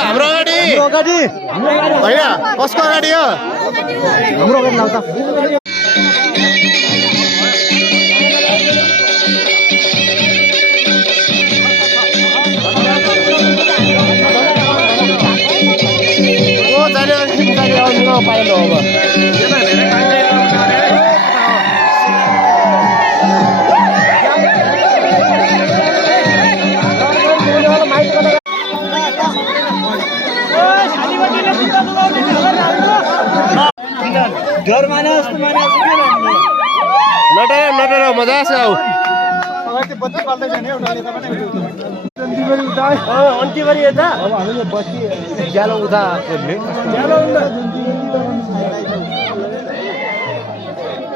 हाम्रो अगाडि होइन कसको अगाडि हो हाम्रो अगाडि लाउँछ पाइलो अब डर माने जस्तो माने नटेर मजा आछ आऊ बत्ती पाल्दै जाने एउटाले त पनि अन्तिबरी यता अब हामीले बत्ती ज्यालो उता खोज्ने ज्यालो